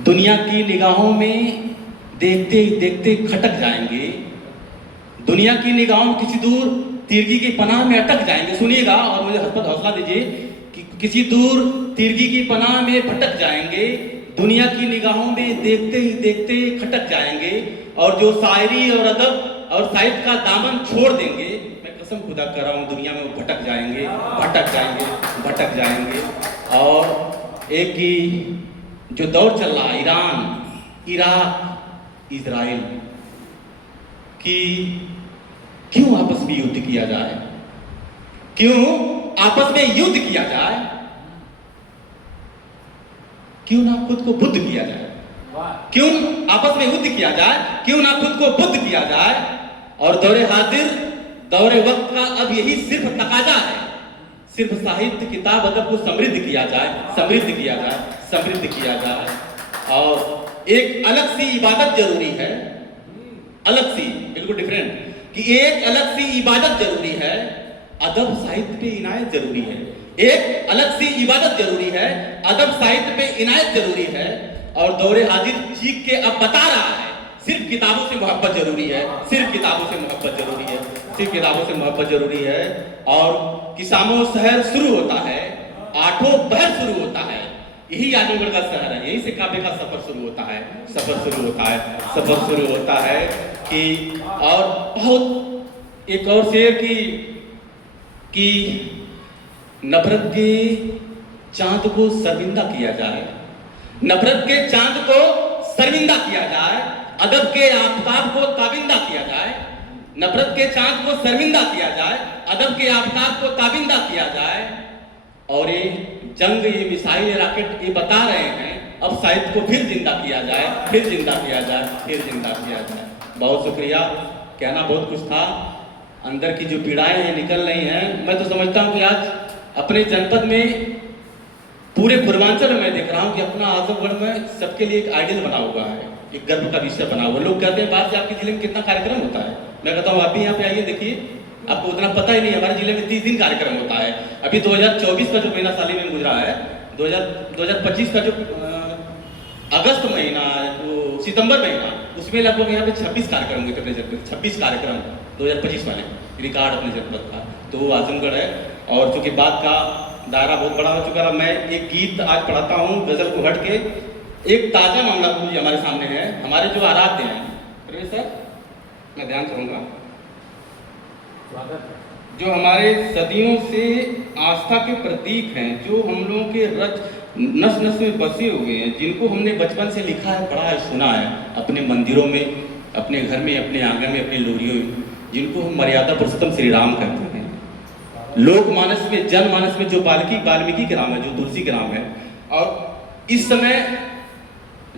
दुनिया की निगाहों में देखते ही देखते खटक जाएंगे, दुनिया की निगाहों में किसी दूर तिरगी की पनाह में अटक जाएंगे। सुनिएगा और मुझे हौसला दीजिए कि किसी दूर तिरगी की पनाह में भटक जाएंगे, दुनिया की निगाहों में देखते ही देखते खटक जाएंगे, और जो शायरी और अदब और साहित्य का दामन छोड़ देंगे, मैं कसम खुदा कर रहा हूँ, दुनिया में वो भटक जाएंगे, भटक जाएंगे, भटक जाएंगे। और एक ही जो दौर चल रहा है ईरान, इराक, इजराइल कि क्यों आपस में युद्ध किया जाए, क्यों आपस में युद्ध किया जाए, क्यों ना खुद को बुद्ध किया जाए, क्यों आपस में युद्ध किया जाए, क्यों ना खुद को बुद्ध किया जाए। और दौरे हाजिर, दौरे वक्त का अब यही सिर्फ तकाजा है, सिर्फ साहित्य किताब अदब को समृद्ध किया जाए, समृद्ध किया जाए, समृद्ध किया जाए। और एक अलग सी इबादत जरूरी है, अलग सी, बिल्कुल डिफरेंट, कि एक अलग सी इबादत जरूरी है, अदब साहित्य पे इनायत जरूरी है। एक अलग सी इबादत जरूरी है, अदब साहित्य पे इनायत जरूरी है। और दौरे हाजिर चीख के अब बता रहा है, सिर्फ किताबों से मोहब्बत जरूरी है, सिर्फ किताबों से मोहब्बत जरूरी है, सिर्फ किताबों से मोहब्बत जरूरी है। और किसानों शहर शुरू होता है, आठों पहर शुरू होता है, यही आजमगढ़ का शहर है, यही से काबे का सफर शुरू होता है, सफर शुरू होता है, सफर शुरू होता है। कि और बहुत एक और शेर कि नफरत के चांद को शर्मिंदा किया जाए, नफरत के चांद को शर्मिंदा किया जाए, अदब के आफताब को ताबिंदा किया जाए, नफरत के चांद को शर्मिंदा किया जाए, अदब के आफताब को ताबिंदा किया जाए। और ये जंग, ये मिसाइल, रॉकेट ये बता रहे हैं, अब साहित्य को फिर जिंदा किया जाए, फिर जिंदा किया जाए, फिर जिंदा किया जाए। बहुत शुक्रिया, कहना बहुत कुछ था, अंदर की जो पीड़ाएं हैं निकल रही हैं। मैं तो समझता हूँ कि आज अपने जनपद में, पूरे पूर्वांचल में मैं देख रहा हूँ कि अपना आजमगढ़ में सबके लिए एक आइडियल बना हुआ है, एक गर्व का विषय बना हुआ। लोग कहते हैं बात से आपके जिले में कितना कार्यक्रम होता है, मैं कहता हूँ आप भी यहाँ पे आइए, देखिए, आपको उतना पता ही नहीं, हमारे जिले में 30 दिन कार्यक्रम होता है। अभी 2024 का जो महीना साली में गुजरा है, 2025 का जो अगस्त महीना, जो सितंबर महीना, उसमें लगभग यहाँ पे 26 कार्यक्रम हुए, कितने जनपद, 26 कार्यक्रम 2025 वाले रिकॉर्ड अपने जनपद का, तो वो आजमगढ़ है। और चूंकि बात का दायरा बहुत बड़ा हो चुका है, मैं एक गीत आज पढ़ाता हूँ गजल को हट के। एक ताजा मामला गुरु जी हमारे सामने है, हमारे जो आराध्य हैं, रमेश सर मैं ध्यान चाहूँगा, जो हमारे सदियों से आस्था के प्रतीक हैं, जो हम लोगों के नस नस में बसे हुए हैं, जिनको हमने बचपन से लिखा है, पढ़ा है, सुना है, अपने मंदिरों में, अपने घर में, अपने आंगन में, अपनी लोरियों में, जिनको हम मर्यादा पुरुषोत्तम श्री राम कहते हैं। लोकमानस में, जनमानस में जो वाल्मीकि के राम है, जो तुलसी के राम है। और इस समय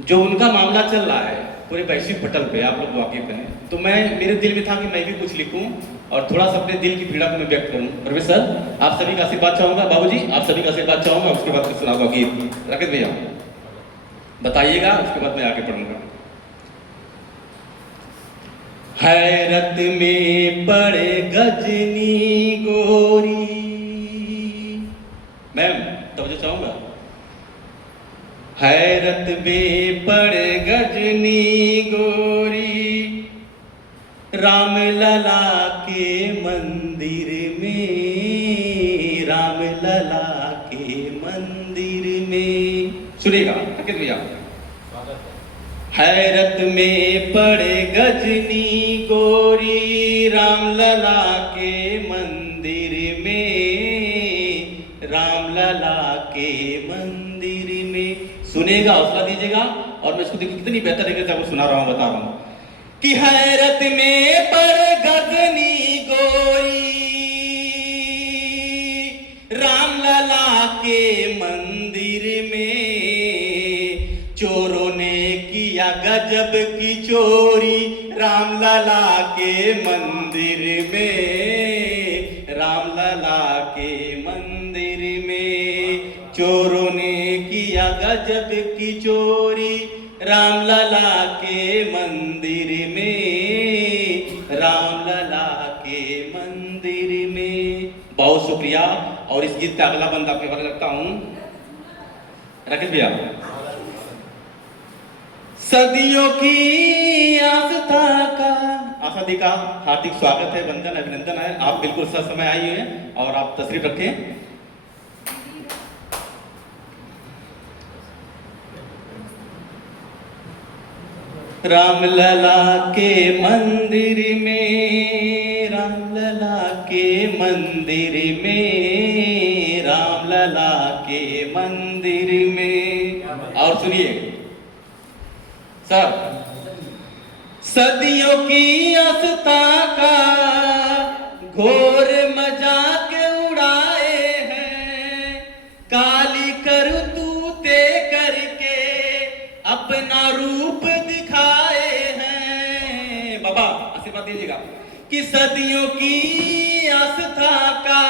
जो उनका मामला चल रहा है पूरे वैश्विक पटल पे, आप लोग वाकिफ हैं, तो मेरे दिल में था कि मैं भी कुछ लिखूं और थोड़ा सा अपने दिल की पीड़ा को मैं व्यक्त करूं। परवेश सर, आप सभी का आशीर्वाद चाहूंगा, बाबूजी आप सभी का आशीर्वाद चाहूंगा, उसके बाद कुछ सुनाऊंगा गीत। राकेश भैया बताइएगा, उसके बाद मैं आगे पढ़ूंगा। हैरत में पड़े गजनी गोरी, मैम तवज्जो चाहूंगा। हैरत में पड़े गजनी गोरी, राम लला के मंदिर में, राम लला के मंदिर में। सुनिएगा राकेश भैया। हैरत में पड़े गजनी गोरी, राम लला के मंदिर में, राम लला के मंदिर में। सुनेगा, हौसला दीजिएगा, और मैं इसको देखिए कितनी बेहतर तरीके से आपको सुना रहा हूं, बता रहा हूं कि हैरत में पड़े गजनी गोरी, राम लला के मंदिर में, चोरों ने किया गजब की चोरी, राम लला के मंदिर में, राम लला के मंदिर में, चोरों ने किया गजब की चोरी, राम लला के मंदिर में, राम लला के मंदिर में। बहुत शुक्रिया। और इस गीत का अगला बंद आपके बारे रखता हूं, राकेश भैया। सदियों की आस्था का आशा दी का हार्दिक स्वागत है, वंदन अभिनंदन है। आप बिल्कुल समय आई हैं और आप तशरीफ रखें। रामलला के मंदिर में, रामलला के मंदिर में, रामलला के मंदिर में। और सुनिए सर, सदियों की आस्था का घोर मजाक उड़ाए हैं, काली करतूते करके अपना रूप दिखाए हैं। बाबा आशीर्वाद दीजिएगा कि सदियों की आस्था का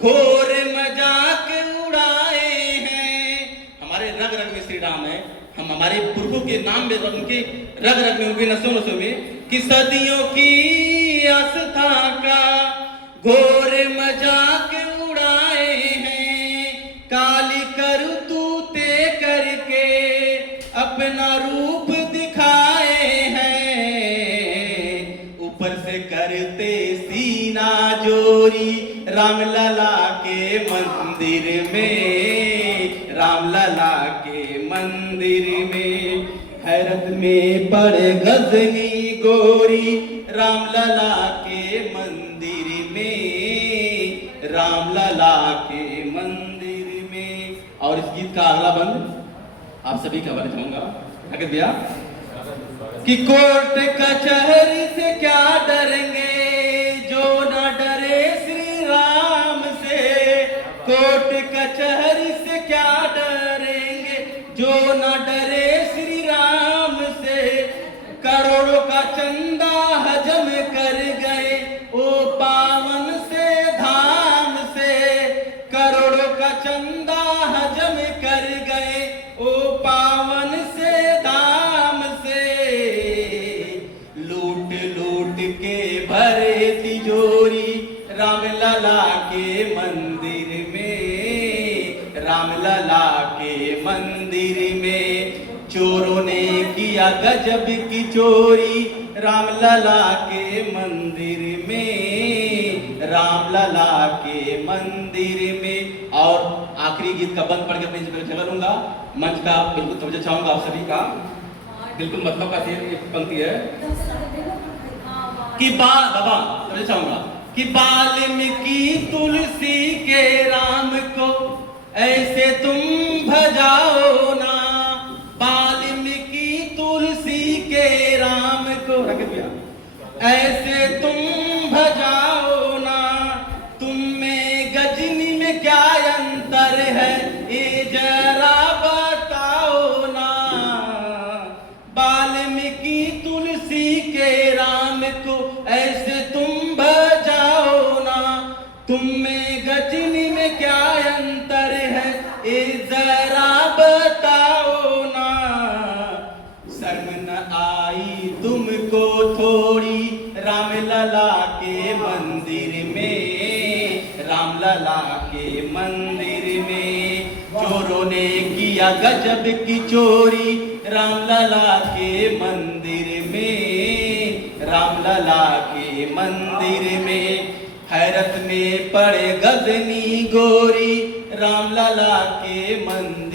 घोर मजाक उड़ाए हैं। हमारे रग रग में श्री राम है, हम हमारे पुरखों के नाम में, उनके रग रग में, उनके नसों नसों में, कि सदियों की आस्था का घोर मजाक उड़ाए हैं, काली करतूते करके अपना रूप दिखाए हैं। ऊपर से करते सीना जोरी रामलला के मंदिर में, रामलला के मंदिर में। हैरत में पड़े गजनी गोरी रामलला के मंदिर में, रामलला के मंदिर में। और इस गीत का अगला बंद आप सभी का बन चाहूंगा अगर भैया, कि कोर्ट कचहरी से क्या डरेंगे जो ना डरे श्री राम से। कोर्ट कचहरी से क्या डरेंगे जो ना डरे श्री राम से। करोड़ों का चंदा हजम कर गए ओ पावन से धाम से। करोड़ों का चंदा हजम कर गए ओ पावन से धाम से। लूट लूट के भरे तिजोरी रामलला के मंदिर में, रामलला के मंदिर में। चोरों ने किया गजब की चोरी रामलला के मंदिर में, रामलला के मंदिर में। और आखिरी गीत का बंद पढ़ के अपनी जगह लूंगा। मंच का बिल्कुल तवज्जो चाहूंगा आप सभी का, बिल्कुल मतलब का एक पंक्ति है कि बाबा तवज्जो चाहूंगा कि वाल्मीकि तुलसी के राम को ऐसे तुम भजाओ ना। वाल्मीकि तुलसी के राम को ऐसे तुम भजाओ ना। तुम में गजनी में क्या अंतर है ये जरा बताओ ना। वाल्मीकि तुलसी के राम को ऐसे तुम भजाओ ना। तुम में गजनी में क्या अंतर है ये जरा बताओ ना। शर्म न आई तुमको थोड़ी रामलला के मंदिर में, रामलला के मंदिर में। चोरों ने किया गजब की चोरी रामलला के मंदिर में, रामलला के मंदिर में। हैरत में पड़े गजनी गोरी रामलला के मंदिर